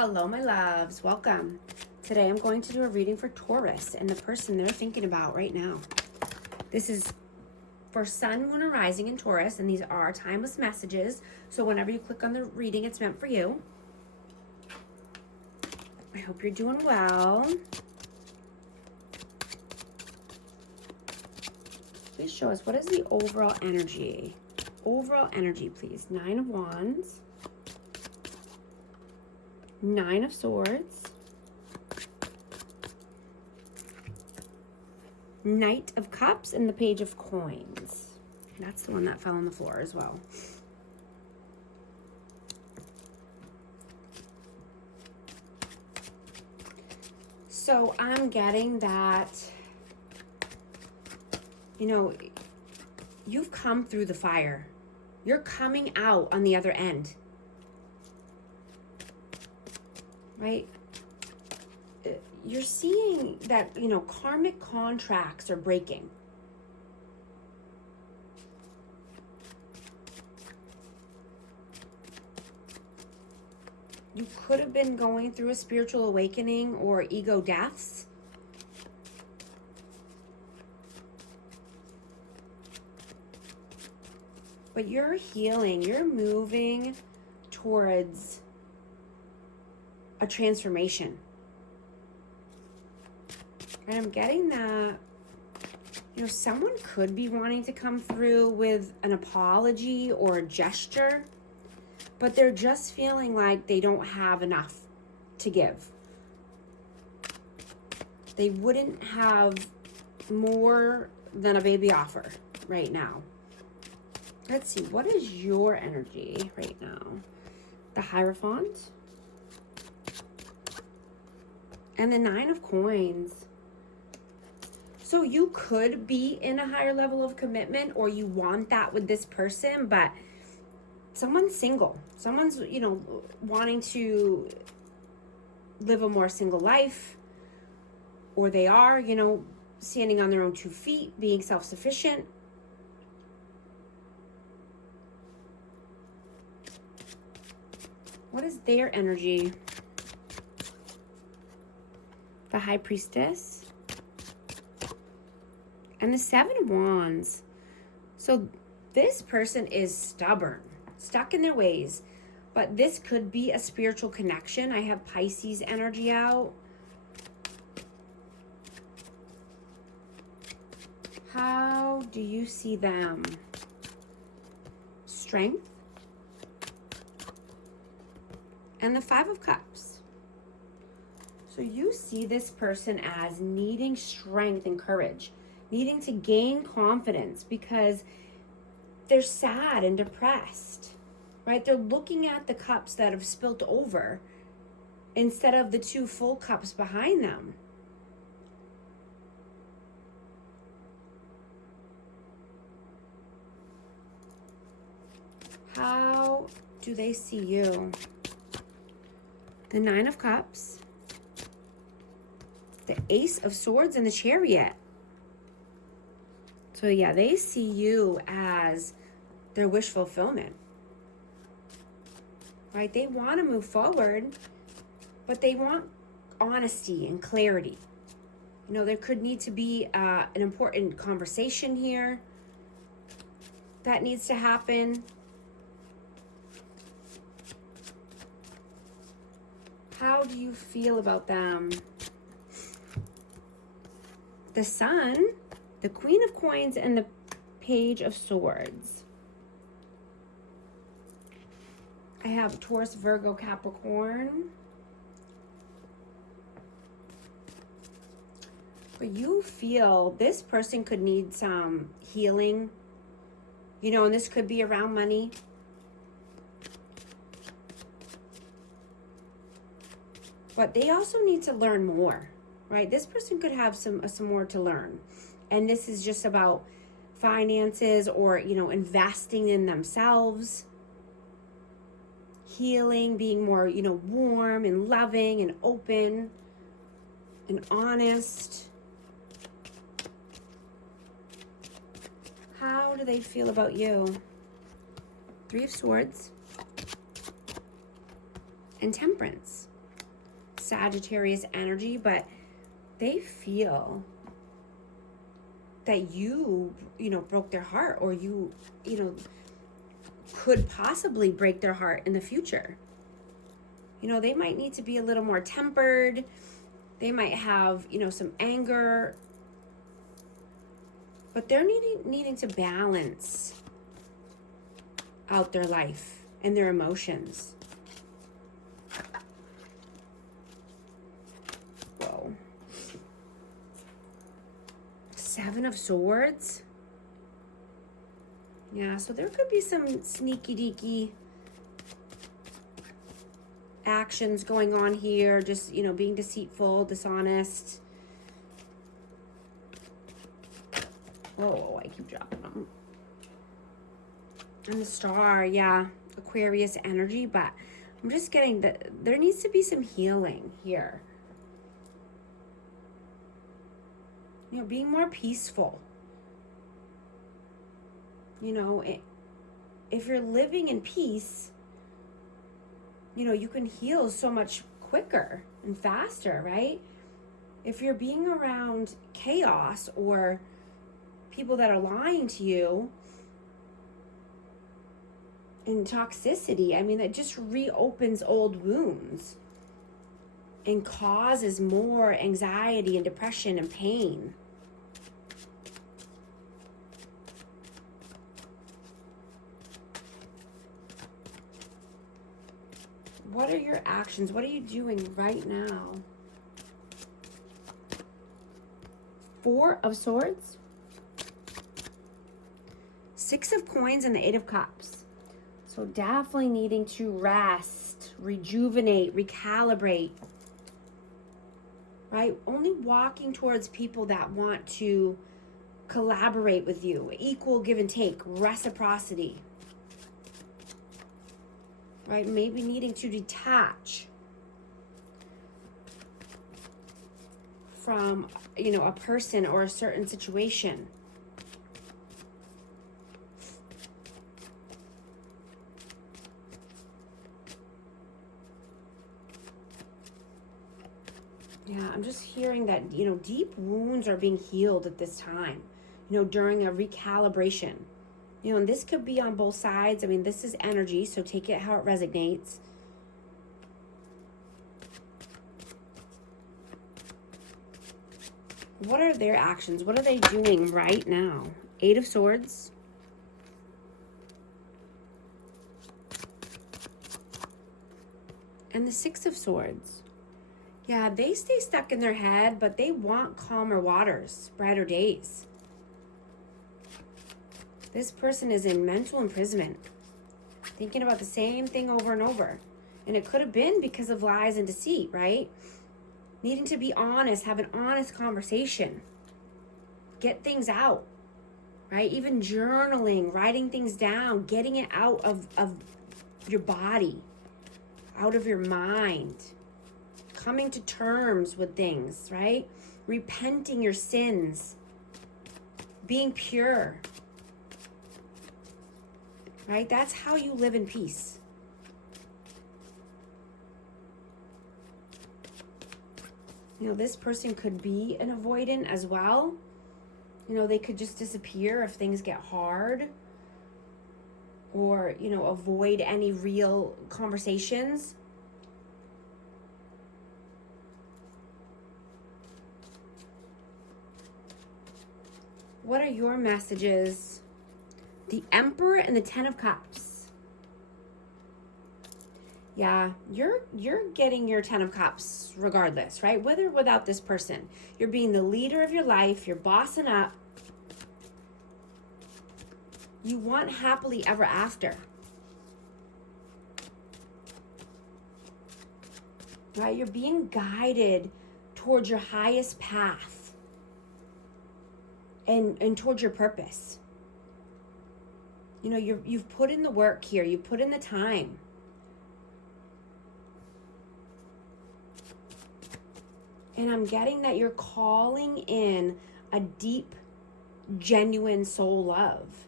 Hello, my loves. Welcome. Today I'm going to do a reading for Taurus and the person they're thinking about right now. This is for Sun, Moon, and Rising in Taurus, and these are timeless messages. So whenever you click on the reading, it's meant for you. I hope you're doing well. Please show us, what is the overall energy? Overall energy, please. 9 of Wands. 9 of Swords. Knight of Cups and the Page of Coins. That's the one that fell on the floor as well. So I'm getting that, you know, you've come through the fire. You're coming out on the other end. Right? You're seeing that, you know, karmic contracts are breaking. You could have been going through a spiritual awakening or ego deaths. But you're healing. You're moving towards a transformation. And I'm getting that, you know, someone could be wanting to come through with an apology or a gesture, but they're just feeling like they don't have enough to give. They wouldn't have more than a baby offer right now. Let's see, what is your energy right now? The Hierophant. And the 9 of Coins. So you could be in a higher level of commitment, or you want that with this person, but someone's single. Someone's, you know, wanting to live a more single life, or they are, you know, standing on their own 2 feet, being self-sufficient. What is their energy? The High Priestess. And the 7 of Wands. So this person is stubborn, stuck in their ways. But this could be a spiritual connection. I have Pisces energy out. How do you see them? Strength. And the 5 of Cups. So you see this person as needing strength and courage, needing to gain confidence because they're sad and depressed, right? They're looking at the cups that have spilt over instead of the 2 full cups behind them. How do they see you? The 9 of Cups. The Ace of Swords and the Chariot. So yeah, they see you as their wish fulfillment, right? They want to move forward, but they want honesty and clarity. You know, there could need to be an important conversation here that needs to happen. How do you feel about them? The Sun, the Queen of Coins, and the Page of Swords. I have Taurus, Virgo, Capricorn. But you feel this person could need some healing, you know, and this could be around money. But they also need to learn more. Right? This person could have some more to learn. And this is just about finances or, you know, investing in themselves, healing, being more, you know, warm and loving and open and honest. How do they feel about you? 3 of Swords and Temperance. Sagittarius energy, but they feel that you know, broke their heart, or you know, could possibly break their heart in the future. You know, they might need to be a little more tempered. They might have, you know, some anger, but they're needing to balance out their life and their emotions. Whoa. Seven of Swords. Yeah, so there could be some sneaky deaky actions going on here, just, you know, being deceitful, dishonest. Oh, I keep dropping them. And the Star, yeah, Aquarius energy, but I'm just getting that there needs to be some healing here. You know, being more peaceful. You know, if you're living in peace, you know, you can heal so much quicker and faster, right? If you're being around chaos or people that are lying to you and toxicity, I mean, that just reopens old wounds and causes more anxiety and depression and pain. What are your actions? What are you doing right now? Four of Swords, Six of Coins, and the Eight of Cups. So definitely needing to rest, rejuvenate, recalibrate, right? Only walking towards people that want to collaborate with you, equal give and take, reciprocity. Right? Maybe needing to detach from, you know, a person or a certain situation. Yeah, I'm just hearing that, you know, deep wounds are being healed at this time, you know, during a recalibration. You know, and this could be on both sides. I mean, this is energy, so take it how it resonates. What are their actions? What are they doing right now? Eight of Swords. And the Six of Swords. Yeah, they stay stuck in their head, but they want calmer waters, brighter days. This person is in mental imprisonment, thinking about the same thing over and over. And it could have been because of lies and deceit, right? Needing to be honest, have an honest conversation. Get things out, right? Even journaling, writing things down, getting it out of your body, out of your mind. Coming to terms with things, right? Repenting your sins. Being pure. Right? That's how you live in peace. You know, this person could be an avoidant as well. You know, they could just disappear if things get hard. Or, you know, avoid any real conversations. What are your messages? The Emperor and the Ten of Cups. Yeah, you're getting your Ten of Cups regardless, right? With or without this person. You're being the leader of your life. You're bossing up. You want happily ever after. Right? You're being guided towards your highest path. And towards your purpose. You know, you've put in the work here. You put in the time. And I'm getting that you're calling in a deep, genuine soul love.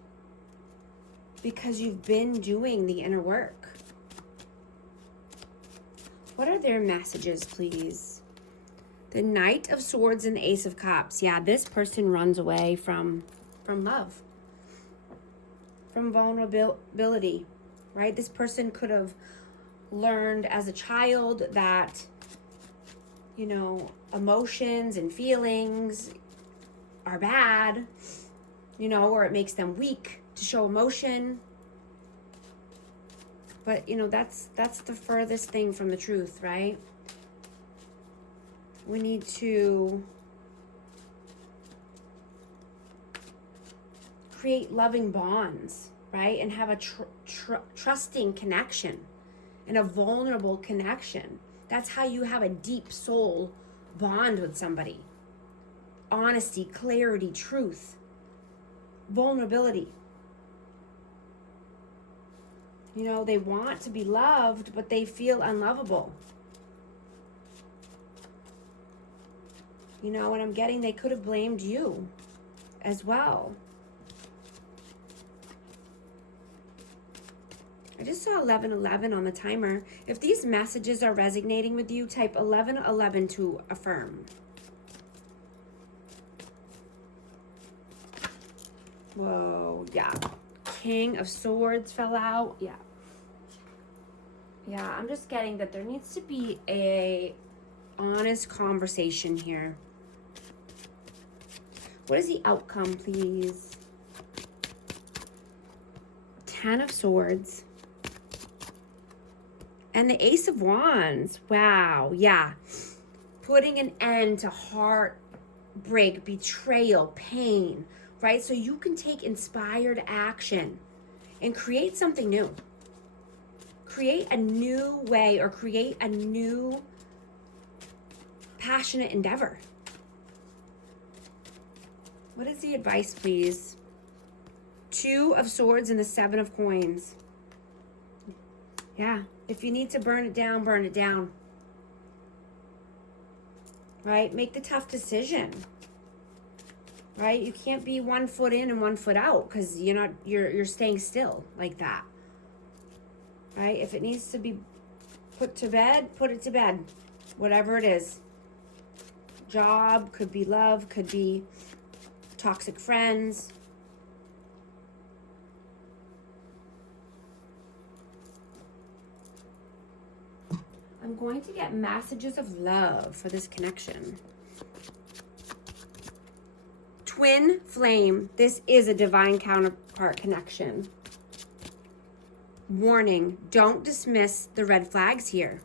Because you've been doing the inner work. What are their messages, please? The Knight of Swords and the Ace of Cups. Yeah, this person runs away from love, from vulnerability, right? This person could have learned as a child that, you know, emotions and feelings are bad, you know, or it makes them weak to show emotion. But, you know, that's the furthest thing from the truth, right? We need to create loving bonds, right? And have a trusting connection and a vulnerable connection. That's how you have a deep soul bond with somebody. Honesty, clarity, truth, vulnerability. You know, they want to be loved, but they feel unlovable. You know, and I'm getting they could have blamed you as well. I just saw 1111 on the timer. If these messages are resonating with you, type 1111 to affirm. Whoa, yeah. King of Swords fell out. Yeah. Yeah, I'm just getting that there needs to be a honest conversation here. What is the outcome, please? 10 of Swords. And the Ace of Wands. Wow, yeah. Putting an end to heartbreak, betrayal, pain, right? So you can take inspired action and create something new. Create a new way or create a new passionate endeavor. What is the advice, please? 2 of Swords and the 7 of Coins. Yeah, if you need to burn it down, burn it down. Right? Make the tough decision. Right? You can't be 1 foot in and 1 foot out because you're staying still like that. Right? If it needs to be put to bed, put it to bed. Whatever it is. Job, could be love, could be toxic friends. I'm going to get messages of love for this connection. Twin flame. This is a divine counterpart connection. Warning, don't dismiss the red flags here.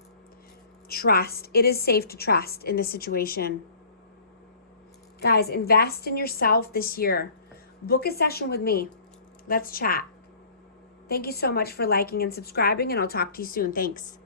Trust. It is safe to trust in this situation. Guys, invest in yourself this year. Book a session with me. Let's chat. Thank you so much for liking and subscribing, and I'll talk to you soon. Thanks.